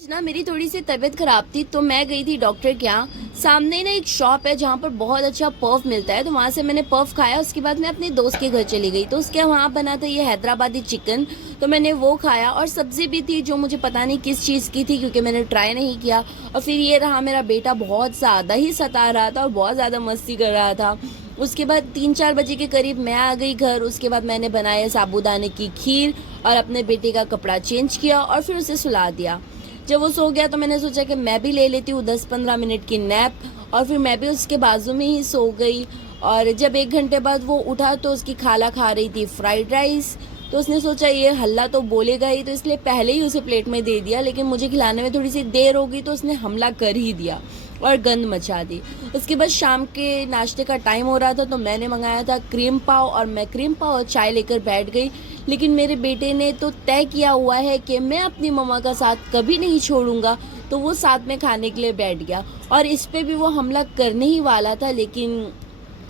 ना मेरी थोड़ी सी तबीयत खराब थी तो मैं गई थी डॉक्टर के यहाँ। सामने ना एक शॉप है जहाँ पर बहुत अच्छा पफ मिलता है, तो वहाँ से मैंने पफ खाया। उसके बाद मैं अपने दोस्त के घर चली गई तो उसके वहाँ बना था ये हैदराबादी चिकन, तो मैंने वो खाया। और सब्जी भी थी जो मुझे पता नहीं किस चीज़ की थी क्योंकि मैंने ट्राई नहीं किया। और फिर ये रहा, मेरा बेटा बहुत ज़्यादा ही सता रहा था और बहुत ज़्यादा मस्ती कर रहा था। उसके बाद 3-4 बजे के करीब मैं आ गई घर। उसके बाद मैंने बनाया साबूदाने की खीर और अपने बेटे का कपड़ा चेंज किया और फिर उसे सुला दिया। जब वो सो गया तो मैंने सोचा कि मैं भी ले लेती हूँ 10-15 मिनट की नैप, और फिर मैं भी उसके बाजू में ही सो गई। और जब 1 घंटे बाद वो उठा तो उसकी खाला खा रही थी फ्राइड राइस, तो उसने सोचा ये हल्ला तो बोलेगा ही, तो इसलिए पहले ही उसे प्लेट में दे दिया। लेकिन मुझे खिलाने में थोड़ी सी देर हो गई तो उसने हमला कर ही दिया और गंद मचा दी। उसके बाद शाम के नाश्ते का टाइम हो रहा था तो मैंने मंगाया था क्रीम पाव, और मैं क्रीम पाव और चाय लेकर बैठ गई। लेकिन मेरे बेटे ने तो तय किया हुआ है कि मैं अपनी मम्मा का साथ कभी नहीं छोड़ूंगा, तो वो साथ में खाने के लिए बैठ गया। और इस पे भी वो हमला करने ही वाला था लेकिन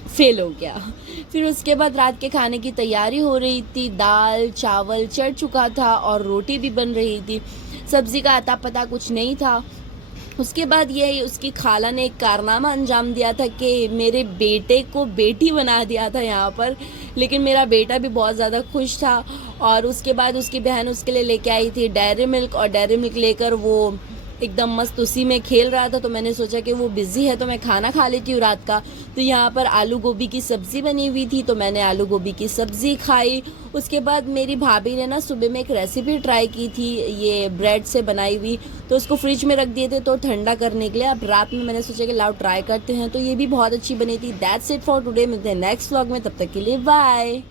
फेल हो गया। फिर उसके बाद रात के खाने की तैयारी हो रही थी। दाल चावल चढ़ चुका था और रोटी भी बन रही थी। सब्जी का अता पता कुछ नहीं था। उसके बाद ये उसकी खाला ने एक कारनामा अंजाम दिया था कि मेरे बेटे को बेटी बना दिया था यहाँ पर। लेकिन मेरा बेटा भी बहुत ज़्यादा खुश था। और उसके बाद उसकी बहन उसके लिए लेके आई थी डेयरी मिल्क, और डेयरी मिल्क लेकर वो एकदम मस्त उसी में खेल रहा था। तो मैंने सोचा कि वो बिज़ी है तो मैं खाना खा लेती हूँ रात का। तो यहाँ पर आलू गोभी की सब्ज़ी बनी हुई थी तो मैंने आलू गोभी की सब्ज़ी खाई। उसके बाद मेरी भाभी ने ना सुबह में एक रेसिपी ट्राई की थी ये ब्रेड से बनाई हुई, तो उसको फ्रिज में रख दिए थे तो ठंडा करने के लिए। अब रात में मैंने सोचा कि लाओ ट्राई करते हैं, तो ये भी बहुत अच्छी बनी थी। That's it for today. मिलते हैं नेक्स्ट व्लॉग में, तब तक के लिए बाय।